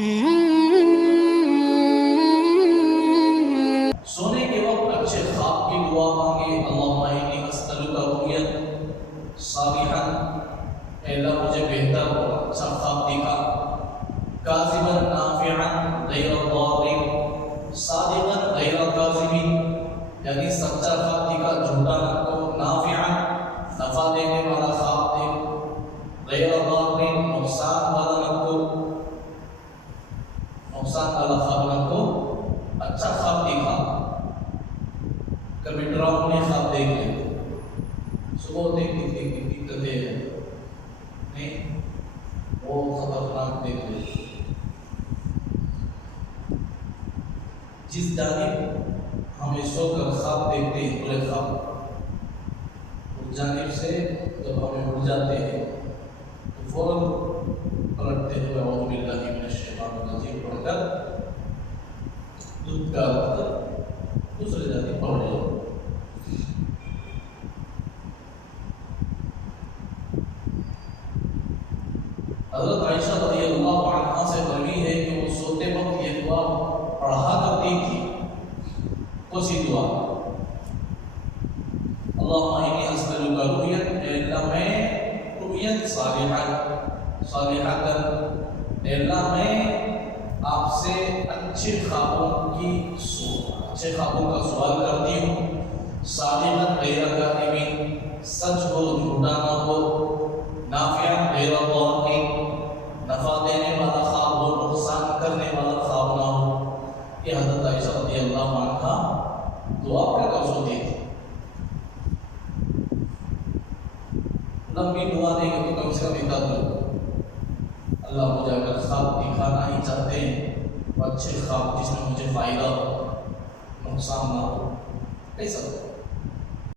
सोने के वक्त अच्छे ख्वाब की दुआ मांगे, अल्लाहुम्मा इन्नी अस्अलुका रुयन सालिहन, अल्लाह मुझे बेहतर और अच्छा ख्वाब दिखा, काज़िबन नाफ़िअन गैर ज़ालिम, सादिक़न गैर काज़िबिन, यानी सच्चा ख्वाब दिखा, झूठा न को, नाफ़िअन नफा देने वाला ख्वाब दे, गैर ज़ालिम नुकसान वाला न को, नुकसान वाला ख्वाब न को, अच्छा ख्वाब दिखा। कभी डरावने ख्वाब देख ले, सुबह दिक्कतें नहीं, वो खतरनाक देख ले। जिस जानिब हमें सोकर ख्वाब देखते हैं बुरे ख्वाब, उस जानिब से जब हमें उठ जाते हैं तो फौरन पलटते हुए औज़ु बिल्लाहि मिनश शैतानिर रजीम पढ़कर दूध का दूसरे जानिब पढ़ लो। हज़रत आयशा रज़ियल्लाहु अन्हा से मरवी है कि वो सोते वक्त ये दुआ पढ़ा करती थी। कौन सी दुआ? अल्लाहुम्मा इन्नी अस्अलुका रुयन, अल्लाह मैं रुयन सालिहतन, अल्लाह मैं आपसे अच्छे ख्वाबों का सवाल करती हूँ, सालिहन गैर काज़िबिन, सच हो झूठा ना हो, नाफ़िअन गैर ज़ालिम, नफा देने वाला ख्वाब हो, नुकसान करने वाला ख्वाब ना हो। ये हज़रत आयशा रज़ियल्लाहु अन्हा दुआ करके सोती थी। लंबी दुआ नहीं तो कम से कम इतना दो, अल्लाह मुझे अगर ख्वाब दिखाना ही चाहते हैं तो अच्छे ख्वाब जिसमें मुझे फ़ायदा हो, नुकसान ना हो, ऐसा